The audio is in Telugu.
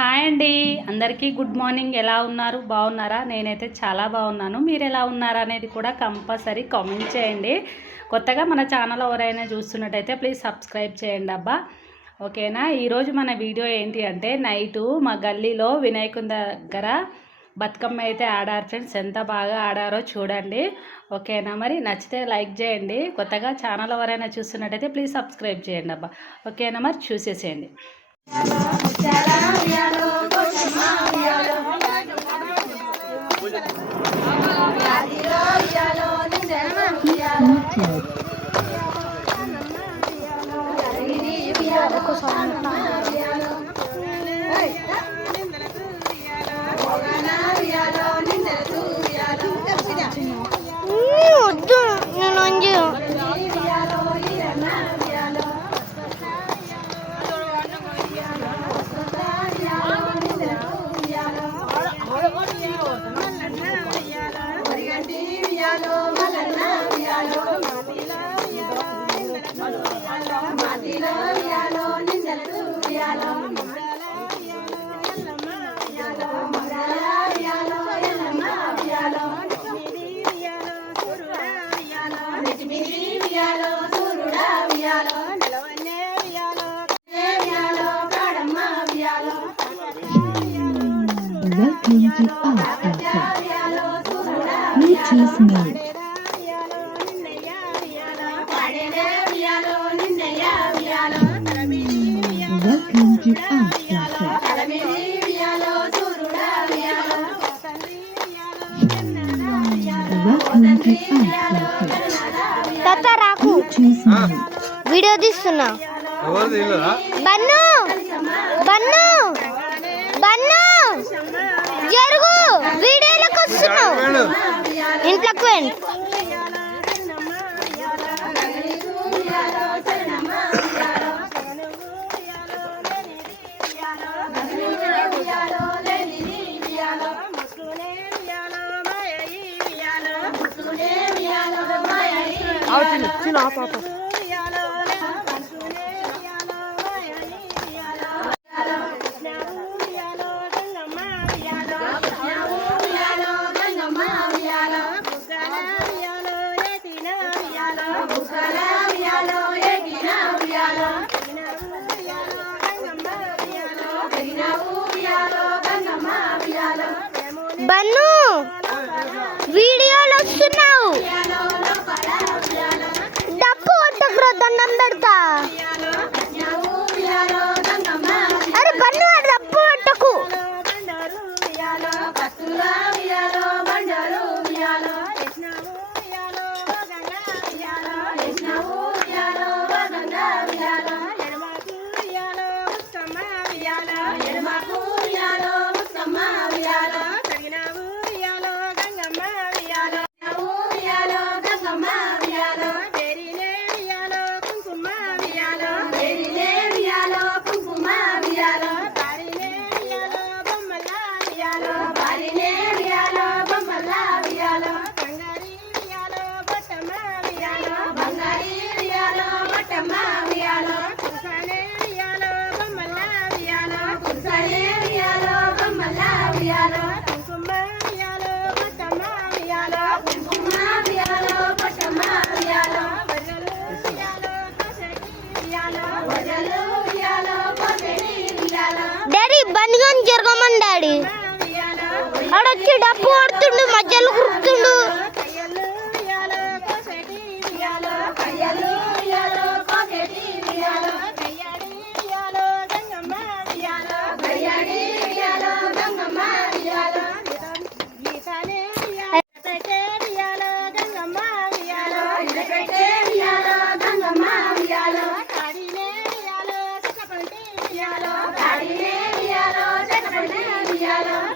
హాయ్ అండి, అందరికీ గుడ్ మార్నింగ్. ఎలా ఉన్నారు? బాగున్నారా? నేనైతే చాలా బాగున్నాను. మీరు ఎలా ఉన్నారా అనేది కూడా కంపల్సరీ కామెంట్ చేయండి. కొత్తగా మన ఛానల్ ఎవరైనా చూస్తున్నట్టయితే ప్లీజ్ సబ్స్క్రైబ్ చేయండి అబ్బా. ఓకేనా? ఈరోజు మన వీడియో ఏంటి అంటే, నైటు మా గల్లీలో వినాయకుని దగ్గర బతుకమ్మ అయితే ఆడారు ఫ్రెండ్స్. ఎంత బాగా ఆడారో చూడండి. ఓకేనా? మరి నచ్చితే లైక్ చేయండి. కొత్తగా ఛానల్ ఎవరైనా చూస్తున్నట్టయితే ప్లీజ్ సబ్స్క్రైబ్ చేయండి అబ్బా. ఓకేనా? మరి చూసేసేయండి. Welcome to our cafe. Please choose me. Welcome to our cafe. Welcome to our cafe. Tata Raku. Choose me. Video తీస్తున్నా. బన్ను బన్ను బన్ను జరుగు, వీడియోలోకి వస్తున్నావు. ఇంట్లోకి వెండి. చిన్న పాప బన్ను వీడియోలు వస్తున్నావు. డప్పు కొట్టకురా, దండం పెడతా. అరే బన్ను, డప్పు కొట్టకు. Daddy బండిగాని జరగమని daddy. ఆడొచ్చి డప్పు కొడుతుండు, మధ్యలో కురుకుతుండు. Yeah.